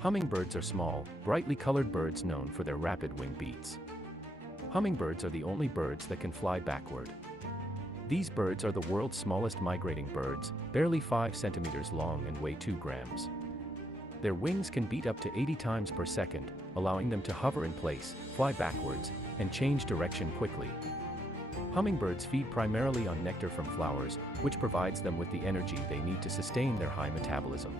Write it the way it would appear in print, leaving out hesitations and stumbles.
Hummingbirds are small, brightly colored birds known for their rapid wing beats. Hummingbirds are the only birds that can fly backward. These birds are the world's smallest migrating birds, barely 5 centimeters long and weigh 2 grams. Their wings can beat up to 80 times per second, allowing them to hover in place, fly backwards, and change direction quickly. Hummingbirds feed primarily on nectar from flowers, which provides them with the energy they need to sustain their high metabolism.